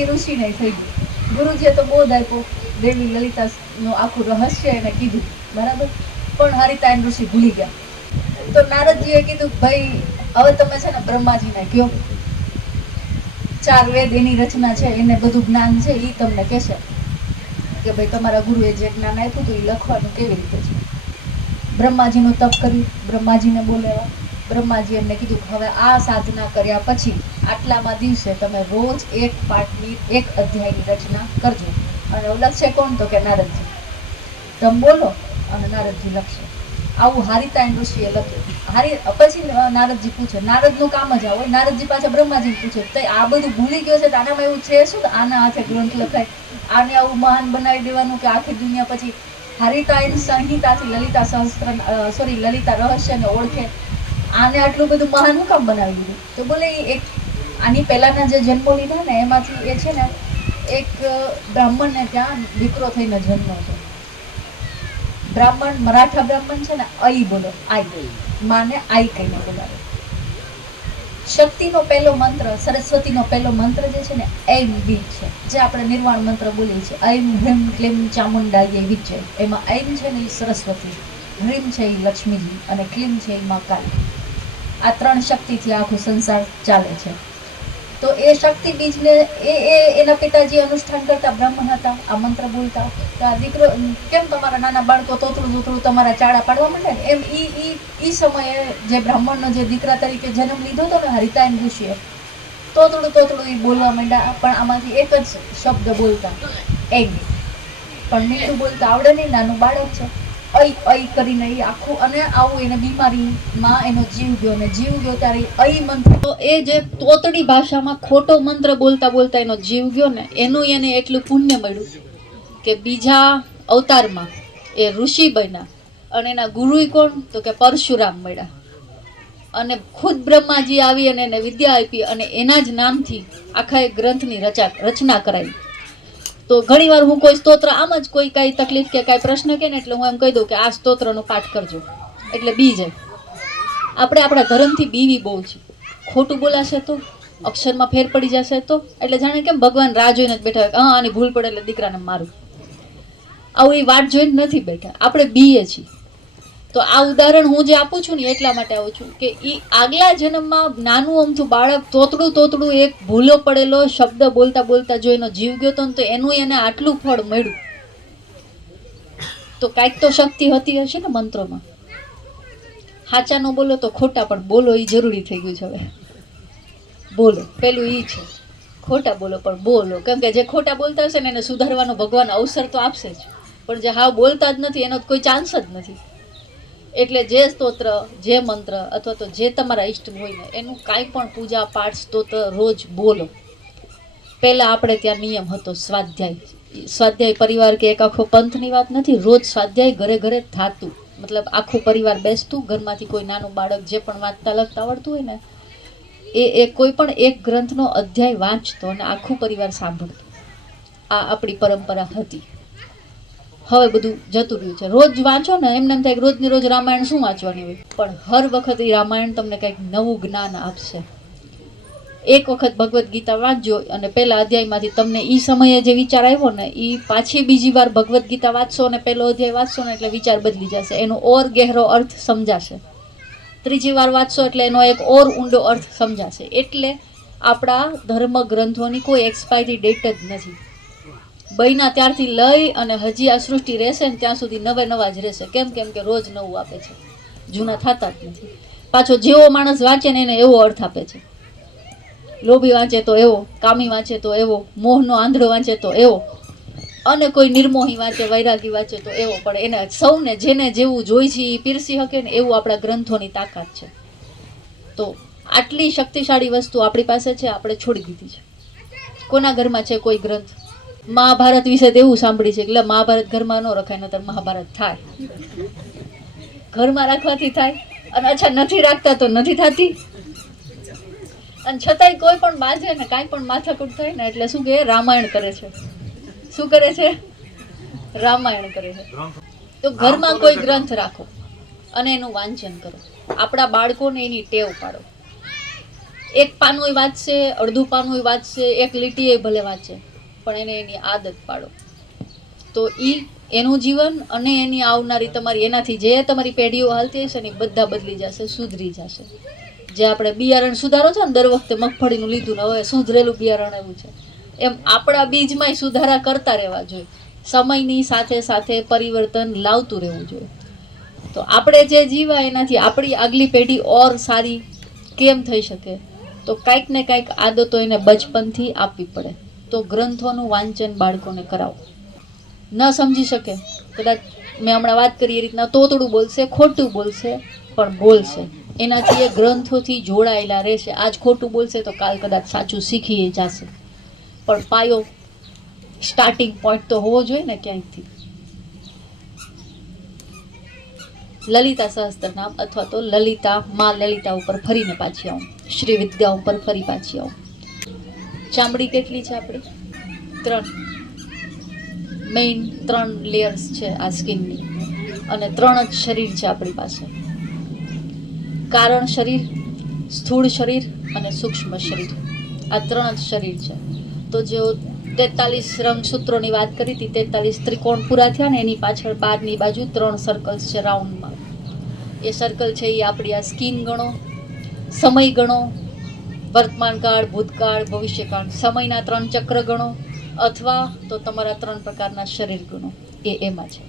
નારદજી ઋષિ નહીં થઈ ગયું. ગુરુજીએ તો બોધ આપ્યો, દેવી લલિતાનું આખું રહસ્ય એને કીધું, બરાબર. પણ હરિતાયન ઋષિ ભૂલી ગયા. તો નારદજીએ કીધું, ભાઈ હવે તમે છે ને બ્રહ્માજીને કહો, 4 વેદ એની રચના છે, એને બધું જ્ઞાન છે, એ તમને કહેશે કે ભાઈ તમારા ગુરુએ જે જ્ઞાન આપ્યું હતું એ લખવાનું કેવી રીતે છે. બ્રહ્માજીનું તપ કર્યું, બ્રહ્માજીને બોલાવ્યા. બ્રહ્માજી એમને કીધું હવે આ સાધના કર્યા પછી આટલામાં દિવસે તમે રોજ એક પાઠની 1 અધ્યાયની રચના કરજો. અને લખશે કોણ? તો કે નારદજી. તમે બોલો અને નારદજી લખશે. આવું હારિતાયન ઋષિએ લખ્યું. પછી નારદજી પૂછે, નારદનું કામ જ આવું. નારદજી પાછા બ્રહ્માજીને પૂછે, તો આ બધું ભૂલી ગયો છે તો આનામાં એવું છે શું આના હાથે ગ્રંથ લખાય, આને આવું મહાન બનાવી દેવાનું કે આખી દુનિયા પછી હરિતાયન સંહિતાથી લલિતા સહસ્ત્ર લલિતા રહસ્યને ઓળખે, આને આટલું બધું મહાન હું કામ બનાવી દીધું? તો બોલે એક આની પહેલાના જે જન્મો લીધા ને એમાંથી એ છે ને એક બ્રાહ્મણને ત્યાં દીકરો થઈને જન્મ હતો. બ્રાહ્મણ, મરાઠા બ્રાહ્મણ છે ને, આઈ બોલો, આઈ માને આઈ કહીને બોલાવે. શક્તિનો પહેલો મંત્ર, સરસ્વતીનો પહેલો મંત્ર જે છે ને એમ બીજ છે, જે આપણે નિર્વાણ મંત્ર બોલીએ છીએ, ઐમ હ્રીમ ક્લીમ ચામુંડાય વિજય. એમાં ઐમ છે ને એ સરસ્વતી, હ્રીમ છે એ લક્ષ્મીજી અને ક્લીમ છે એ મા કાળી. આ 3 શક્તિથી આખો સંસાર ચાલે છે. તો એ શક્તિ બીજને એના પિતાજી અનુષ્ઠાન કરતા બ્રાહ્મણ હતા, આ મંત્ર બોલતા. તો આ દીકરો કેમ તમારા નાના બાળકો તોતરું તમારા ચાળા પાડવા માંડે ને, એમ ઈ સમયે જે બ્રાહ્મણનો જે દીકરા તરીકે જન્મ લીધો હતો ને હરિતાયન ઋષિએ, તોતડું એ બોલવા માંડ્યા. પણ આમાંથી એક જ શબ્દ બોલતા, એગ. પણ મીઠું બોલતા આવડે નહીં, નાનું બાળક છે. અઈ કરીને એ આખું, અને આવું એને બીમારીમાં એનો જીવ ગયો, ને જીવ ગયો ત્યારે અઈ મંત્ર, તો એ જે તોતડી ભાષામાં ખોટો મંત્ર બોલતા બોલતા એનો જીવ ગયો ને, એનું એને એટલું પુણ્ય મળ્યું કે બીજા અવતારમાં એ ઋષિ બન્યા. અને એના ગુરુ કોણ? તો કે પરશુરામ મળ્યા. અને ખુદ બ્રહ્માજી આવી અને એને વિદ્યા આપી, અને એના જ નામથી આખા એક ગ્રંથની રચના કરાવી. તો ઘણીવાર હું કોઈ સ્તોત્ર આમ જ કોઈ કાંઈ તકલીફ કે કાંઈ પ્રશ્ન કે ને એટલે હું એમ કહી દઉં કે આ સ્તોત્રનો પાઠ કરજો, એટલે બી જાય. આપણે આપણા ધર્મથી બીવી બહુ છે. ખોટું બોલાશે તો, અક્ષરમાં ફેર પડી જશે તો, એટલે જાણે કેમ ભગવાન રાહ જોઈને જ બેઠા હોય, હા આની ભૂલ પડે એટલે દીકરાને મારું. આવું એ વાટ જોઈને નથી બેઠા, આપણે બીએ છીએ. તો આ ઉદાહરણ હું જે આપું છું ને એટલા માટે આવું છું કે એ આગલા જન્મમાં નાનું અમથું બાળક તોતડું એક ભૂલો પડેલો શબ્દ બોલતા બોલતા જો એનો જીવ ગયો હતો ને, તો એનું એને આટલું ફળ મળ્યું. તો કાંઈક તો શક્તિ હતી હશે ને મંત્રોમાં. સાચા ન બોલો તો ખોટા, પણ બોલો એ જરૂરી થઈ ગયું છે હવે. બોલો પેલું એ છે, ખોટા બોલો પણ બોલો. કેમ કે જે ખોટા બોલતા હશે ને એને સુધારવાનો ભગવાન અવસર તો આપશે જ, પણ જે હાવ બોલતા જ નથી એનો કોઈ ચાન્સ જ નથી. એટલે જે સ્તોત્ર, જે મંત્ર અથવા તો જે તમારા ઈષ્ટ હોય ને એનું કાંઈ પણ પૂજા પાઠ સ્તોત્ર રોજ બોલો. પહેલાં આપણે ત્યાં નિયમ હતો સ્વાધ્યાય પરિવાર કે એક આખો પંથની વાત નથી, રોજ સ્વાધ્યાય ઘરે ઘરે થાતું. મતલબ આખું પરિવાર બેસતું, ઘરમાંથી કોઈ નાનું બાળક જે પણ વાંચતા લખતા આવડતું હોય ને એ કોઈ પણ એક ગ્રંથનો અધ્યાય વાંચતો અને આખું પરિવાર સાંભળતું. આ આપણી પરંપરા હતી. હવે બધું જતું રહ્યું છે. રોજ વાંચો ને એમને એમ થાય રોજની રોજ રામાયણ શું વાંચવાની હોય, પણ હર વખત એ રામાયણ તમને કંઈક નવું જ્ઞાન આપશે. એક વખત ભગવદ્ ગીતા વાંચજો અને પહેલા અધ્યાયમાંથી તમને એ સમયે જે વિચાર આવ્યો ને એ પાછી બીજી વાર ભગવદ્ ગીતા વાંચશો અને પહેલો અધ્યાય વાંચશો ને એટલે વિચાર બદલી જશે, એનો ઓર ગહેરો અર્થ સમજાશે. ત્રીજી વાર વાંચશો એટલે એનો એક ઓર ઊંડો અર્થ સમજાશે. એટલે આપણા ધર્મ ગ્રંથોની કોઈ એક્સપાયરી ડેટ જ નથી. બન્યા ત્યારથી લઈ અને હજી આ સૃષ્ટિ રહેશે ને ત્યાં સુધી નવા જ રહેશે. કેમ કે રોજ નવું આપે છે, જૂના થતા જ નથી. પાછો જેવો માણસ વાંચે ને એને એવો અર્થ આપે છે. લોભી વાંચે તો એવો, કામી વાંચે તો એવો, મોહનો આંધળો વાંચે તો એવો, અને કોઈ નિર્મોહી વાંચે, વૈરાગી વાંચે તો એવો. પણ એને સૌને જેને જેવું જોઈ છે એ પીરસી શકે ને એવું આપણા ગ્રંથોની તાકાત છે. તો આટલી શક્તિશાળી વસ્તુ આપણી પાસે છે, આપણે છોડી દીધી છે. કોના ઘરમાં છે કોઈ ગ્રંથ? મહાભારત વિશે તો એવું સાંભળી છે એટલે મહાભારત ઘરમાં ન રખાય, નતર મહાભારત થાય. ઘરમાં રાખવાથી થાય, અને અચ્છા નથી રાખતા તો નથી થતી. અને છતાંય કોઈ પણ બાજે ને કાંઈ પણ માથાકૂટ થાય ને એટલે શું કહે? રામાયણ કરે છે. શું કરે છે? રામાયણ કરે છે. તો ઘરમાં કોઈ ગ્રંથ રાખો અને એનું વાંચન કરો. આપણા બાળકોને એની ટેવ પાડો. એક પાનું વાંચશે, અડધું પાનું વાંચશે, એક લીટી ભલે વાંચે, પણ એને એની આદત પાડો તો એનું જીવન અને એની આવનારી તમારી એનાથી જે તમારી પેઢીઓ હાલતી હશે ને બધા બદલી જશે, સુધરી જશે. જે આપણે બિયારણ સુધારો છે ને, દર વખતે મગફળીનું લીધું ને હવે સુધરેલું બિયારણ એવું છે, એમ આપણા બીજમાંય સુધારા કરતા રહેવા જોઈએ. સમયની સાથે સાથે પરિવર્તન લાવતું રહેવું જોઈએ. તો આપણે જે જીવા એનાથી આપણી આગલી પેઢી ઓર સારી કેમ થઈ શકે, તો કાંઈક ને કાંઈક આદતો એને બચપનથી આપવી પડે. તો ગ્રંથોનું વાંચન બાળકોને કરાવો. ન સમજી શકે કદાચ મેં હમણાં વાત કરી એ રીતના તોતડું બોલશે, ખોટું બોલશે, પણ બોલશે. એનાથી એ ગ્રંથોથી જોડાયેલા રહેશે. આજ ખોટું બોલશે તો કાલ કદાચ સાચું શીખી જશે. પણ પાયો, સ્ટાર્ટિંગ પોઈન્ટ તો હોવો જોઈએ ને ક્યાંયથી. લલિતા સહસ્ત્ર નામ અથવા તો લલિતા, માં લલિતા ઉપર ફરીને પાછી આવું, શ્રી વિદ્યા ઉપર ફરી પાછી આવું. ચામડી કેટલી છે આપણી? 3. મેઇન 3 લેયર્સ છે આ સ્કિનની, અને 3 જ શરીર છે આપણી પાસે. કારણ શરીર, સ્થૂળ શરીર અને સૂક્ષ્મ શરીર, આ 3 જ શરીર છે. તો જો 43 રંગસૂત્રોની વાત કરી હતી, 43 ત્રિકોણ પૂરા થયા ને, એની પાછળ બહારની બાજુ 3 સર્કલ્સ છે રાઉન્ડમાં. એ સર્કલ છે એ આપણી આ સ્કિન ગણો, સમય ગણો, વર્તમાનકાળ, ભૂતકાળ, ભવિષ્યકાળ, સમયના 3 ચક્ર ગણો, અથવા તો તમારા 3 પ્રકારના શરીર ગણો, એ એમાં છે.